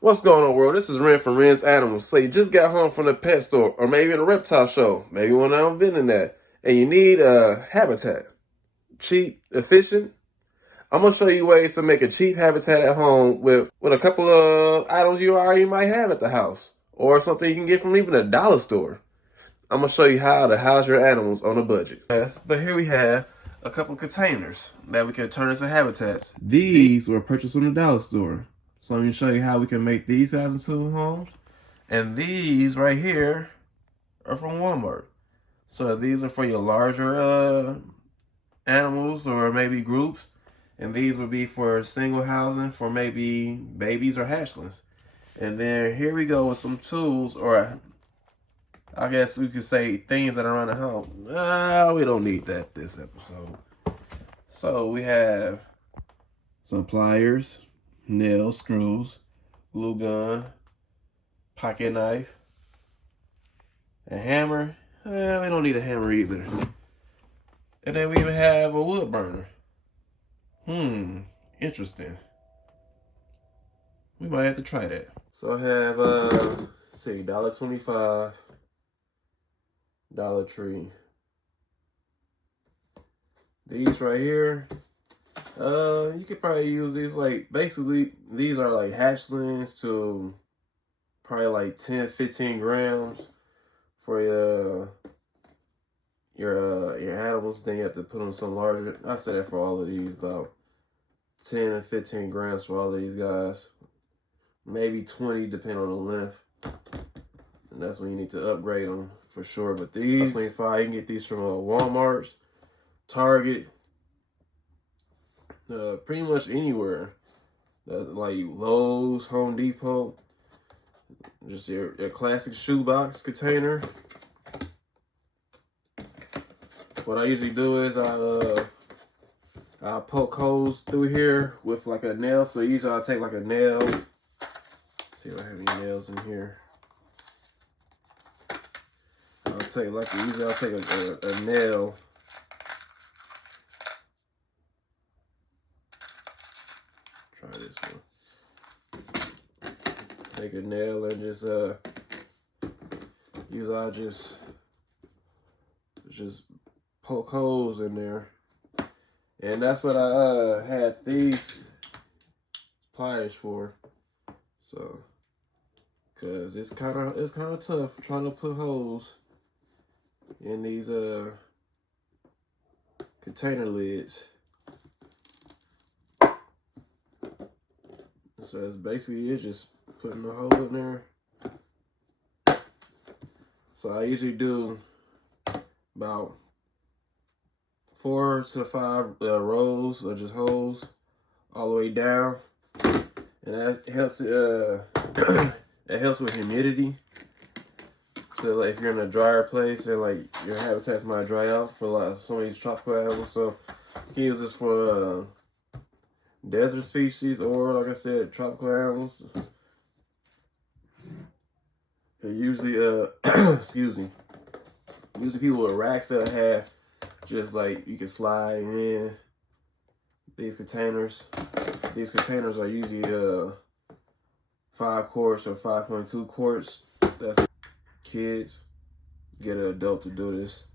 What's going on, world? This is Ren from Ren's Animals. So you just got home from the pet store, or maybe in a reptile show, maybe one I'm vending that, and you need a habitat. Cheap, efficient. I'm gonna show you ways to make a cheap habitat at home with a couple of items you already might have at the house, or something you can get from even a dollar store. I'm gonna show you how to house your animals on a budget. Yes, but here we have a couple containers that we can turn into habitats. These were purchased from the dollar store. So I'm gonna show you how we can make these guys into homes. And these right here are from Walmart. So these are for your larger animals or maybe groups. And these would be for single housing for maybe babies or hatchlings. And then here we go with some tools, or I guess we could say things that are around the house. We don't need that this episode. So we have some pliers, nails, screws, glue gun, pocket knife, a hammer. We don't need a hammer either. And then we even have a wood burner. Interesting. We might have to try that. So I have let's see, $1.25, Dollar Tree. These right here, you could probably use these, like, basically these are like hatchlings to probably like 10-15 grams for your animals. Then you have to put them some larger. I say that for all of these, about 10 and 15 grams for all of these guys. Maybe 20 depending on the length. And that's when you need to upgrade them for sure. But these 25, you can get these from Walmart, Target, pretty much anywhere. Like Lowe's, Home Depot. Just your classic shoebox container. What I usually do is I poke holes through here with like a nail. So usually I'll take like a nail. Let's see if I have any nails in here. I'll take a nail. Try this one. Take a nail and just I'll just poke holes in there. And that's what I had these pliers for. So, cause it's kind of tough trying to put holes in these container lids. So it's just putting the hole in there. So I usually do about 4 to 5 rows of just holes all the way down, and that helps. It helps with humidity. So like if you're in a drier place and like your habitats might dry out for like some of these tropical animals, so you can use this for desert species or, like I said, tropical animals. They're usually excuse me. Usually people with racks that have just like you can slide in these containers. These containers are usually 5 quarts or 5.2 quarts. That's kids. Get an adult to do this.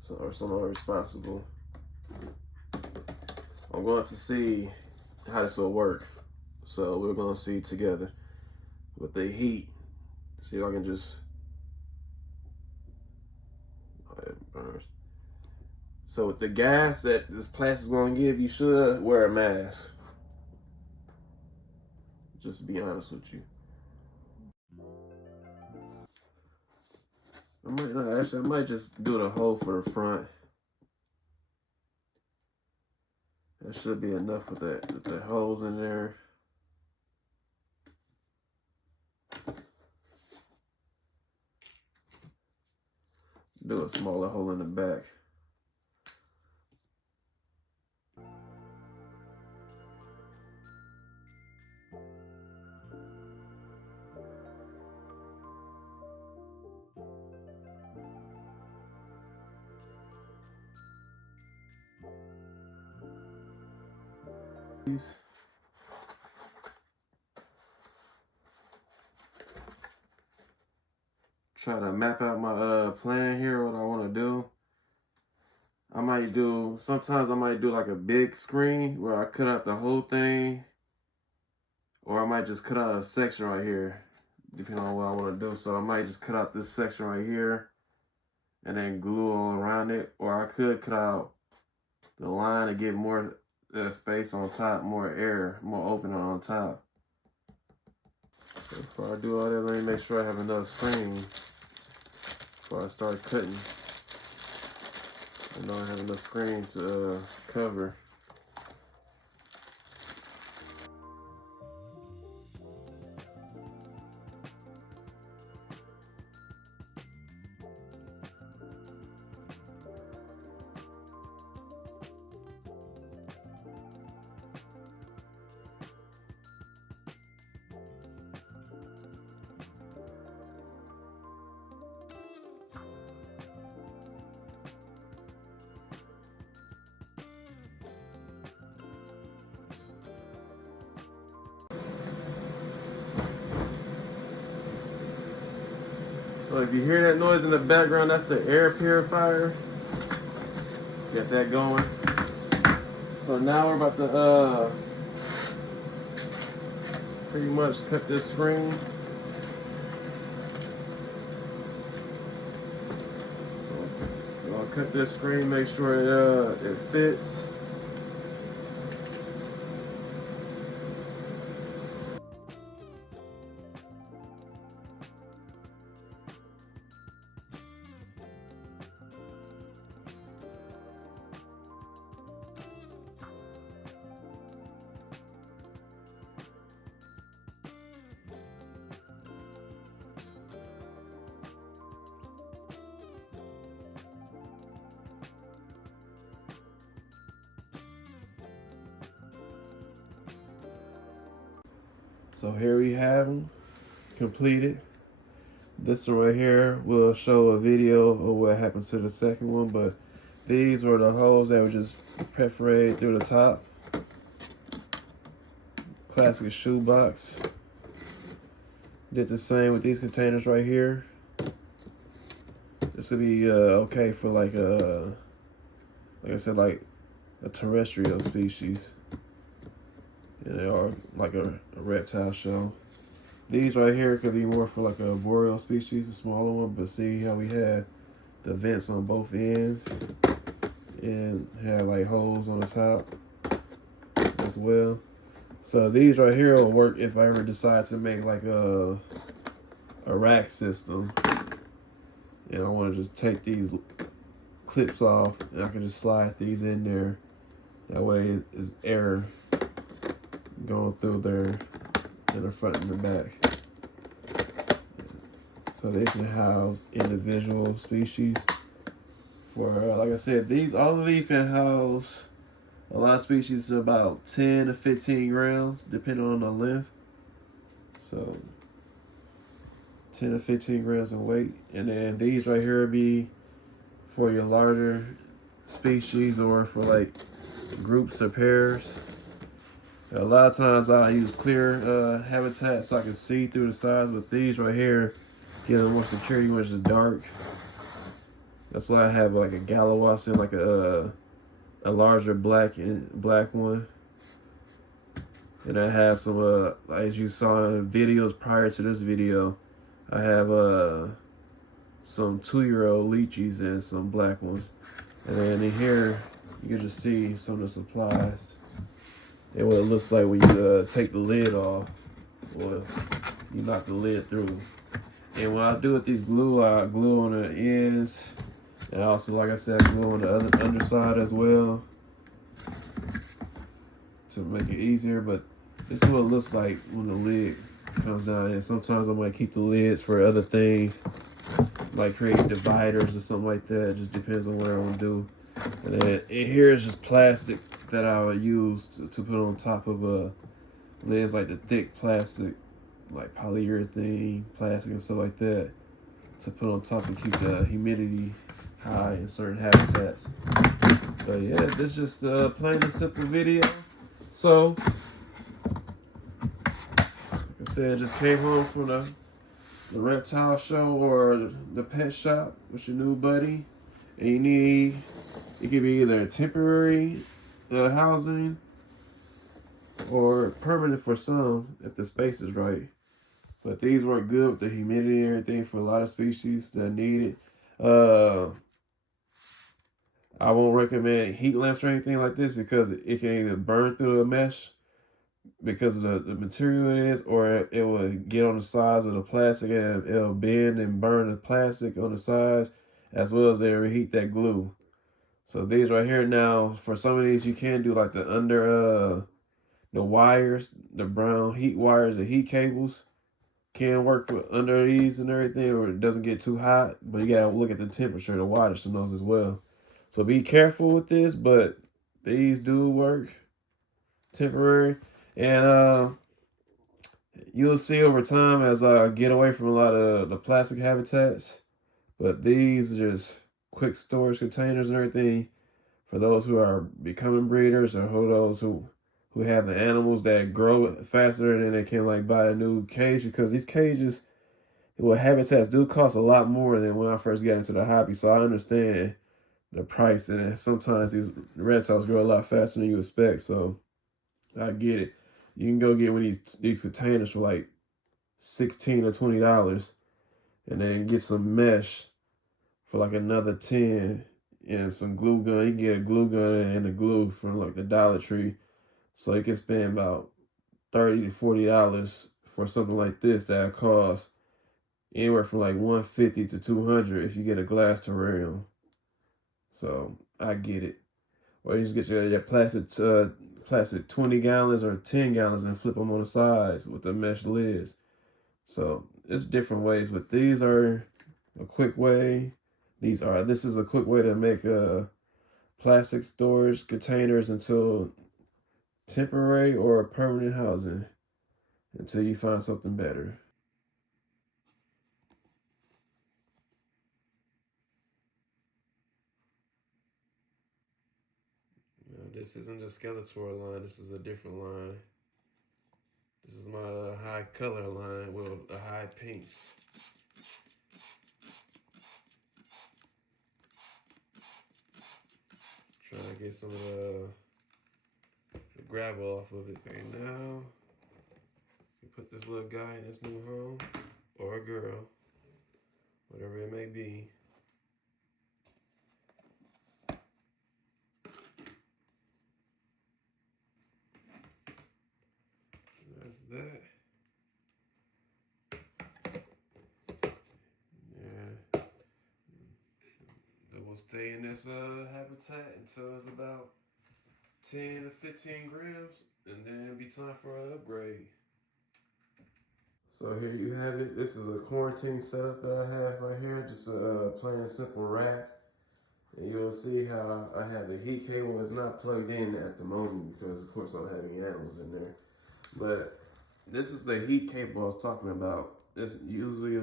So, or someone responsible. I'm going to see how this will work. So we're going to see together with the heat. See if I can just. Oh, it burns. So with the gas that this plastic is going to give, you should wear a mask. Just to be honest with you. I might just do the hole for the front. That should be enough with the holes in there. Do a smaller hole in the back. try to map out my plan here, what I want to do. Sometimes I might do like a big screen where I cut out the whole thing, or I might just cut out a section right here, depending on what I want to do. So I might just cut out this section right here and then glue all around it, or I could cut out the line to get more space on top, more air, more opening on top. So before I do all that, let me make sure I have enough screen before I start cutting. I know I have enough screen to cover. So if you hear that noise in the background, that's the air purifier. Get that going. So now we're about to pretty much cut this screen. So we're gonna cut this screen, make sure it fits. So here we have them completed. This one right here will show a video of what happens to the second one, but these were the holes that were just perforated through the top. Classic shoebox. Did the same with these containers right here. This would be okay for like I said, like a terrestrial species. And they are like a reptile shell. These right here could be more for like a boreal species, a smaller one, but see how we had the vents on both ends and had like holes on the top as well. So these right here will work if I ever decide to make like a rack system. And I want to just take these clips off and I can just slide these in there. That way it's air going through there in the front and the back. So they can house individual species. For like I said, all of these can house a lot of species, about 10 to 15 grams, depending on the length. So 10 to 15 grams in weight. And then these right here would be for your larger species or for like groups or pairs. A lot of times I use clear habitat so I can see through the sides, but these right here give them more security when it's just dark. That's why I have like a gallowasp and like a larger black one. And I have some, as you saw in videos prior to this video, I have some 2-year-old lychees and some black ones. And then in here, you can just see some of the supplies. And what it looks like when you take the lid off, or you knock the lid through. And when I do with these glue, I glue on the ends, and also, like I said, I glue on the underside as well to make it easier. But this is what it looks like when the lid comes down. And sometimes I might keep the lids for other things, like create dividers or something like that. It just depends on what I want to do. And then in here is just plastic that I would use to put on top of lids, like the thick plastic, like polyurethane plastic and stuff like that, to put on top and keep the humidity high in certain habitats. But yeah, this is just a plain and simple video. So, like I said, just came home from the the reptile show or the pet shop with your new buddy, and you need, it could be either temporary housing or permanent for some if the space is right. But these work good with the humidity and everything for a lot of species that need it. I won't recommend heat lamps or anything like this because it can either burn through the mesh because of the material it is, or it will get on the sides of the plastic and it'll bend and burn the plastic on the sides, as well as they reheat that glue. So these right here now, for some of these you can do like the under the wires, the brown heat wires, the heat cables can work with under these and everything, or it doesn't get too hot. But you gotta look at the temperature, the wattage on those as well. So be careful with this, but these do work temporary. And you'll see over time as I get away from a lot of the plastic habitats. But these are just quick storage containers and everything for those who are becoming breeders, or who those who have the animals that grow faster than they can like buy a new cage, because these cages, well, habitats do cost a lot more than when I first got into the hobby. So I understand the price, and sometimes these reptiles grow a lot faster than you expect. So I get it. You can go get one of these containers for like $16 or $20, and then get some mesh for like another 10, and some glue gun. You can get a glue gun and the glue from like the Dollar Tree. So you can spend about $30 to $40 for something like this that costs anywhere from like $150 to $200 if you get a glass terrarium. So I get it. Or you just get your plastic 20 gallons or 10 gallons and flip them on the sides with the mesh lids. So it's different ways, but these are a quick way. This is a quick way to make plastic storage containers into temporary or permanent housing until you find something better. No, this isn't the Skeletor line. This is a different line. This is my high color line with the high pinks. Trying to get some of the gravel off of it. Okay, now you put this little guy in his new home, or a girl, whatever it may be. That's that. Yeah, it will stay in this habitat until it's about 10 to 15 grams, and then it'll be time for an upgrade. So here you have it. This is a quarantine setup that I have right here. Just a plain and simple rack. And you'll see how I have the heat cable. It's not plugged in at the moment because, of course, I don't have any animals in there. But this is the heat cable I was talking about. It's usually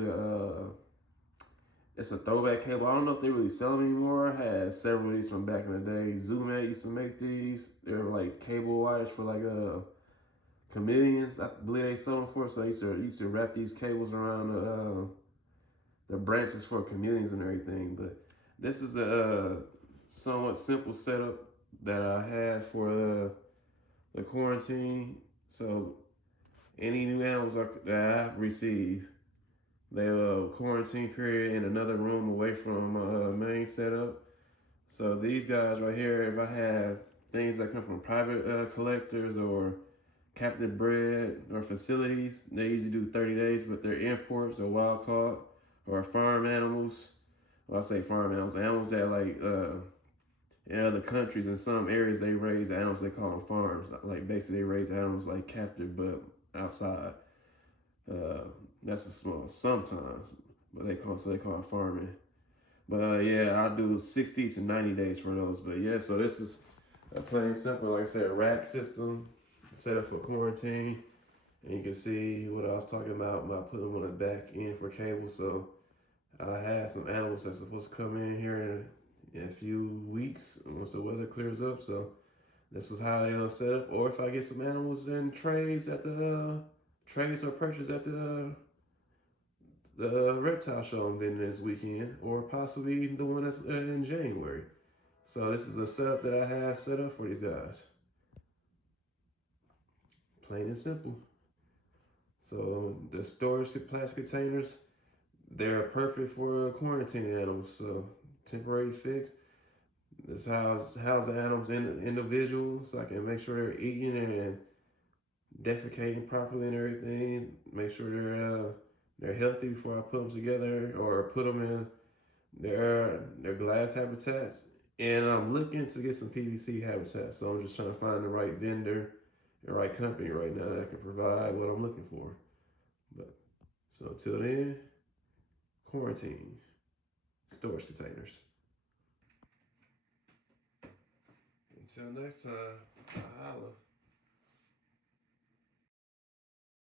it's a throwback cable. I don't know if they really sell them anymore. I had several of these from back in the day. Zoomat used to make these. They were like cable wires for like chameleons. I believe they sold them for. So I used to wrap these cables around the branches for chameleons and everything. But this is a somewhat simple setup that I had for the quarantine. So any new animals that I receive, they quarantine period in another room away from main setup. So these guys right here, if I have things that come from private collectors or captive bred or facilities, they usually do 30 days, but they're imports or wild caught or farm animals. Well, I say farm animals, animals that like in other countries, in some areas they raise animals, they call them farms. Like basically they raise animals like captive but outside. That's a small sometimes, but they call it farming. But yeah, I do 60 to 90 days for those. But yeah, so this is a plain simple, like I said, rack system set up for quarantine. And you can see what I was talking about by putting them on the back end for cable. So I had some animals that's supposed to come in here in a few weeks once the weather clears up. So this is how they'll set up. Or if I get some animals in trays at the trays or purchase at the reptile show I'm visiting this weekend, or possibly the one that's in January. So this is a setup that I have set up for these guys. Plain and simple. So the storage plastic containers, they're perfect for quarantine animals. So temporary fix. This house the animals in individual, so I can make sure they're eating and defecating properly and everything. Make sure they're healthy before I put them together or put them in their glass habitats. And I'm looking to get some PVC habitats. So I'm just trying to find the right vendor, the right company right now that can provide what I'm looking for. But so till then, quarantine, storage containers. Until next time, holla.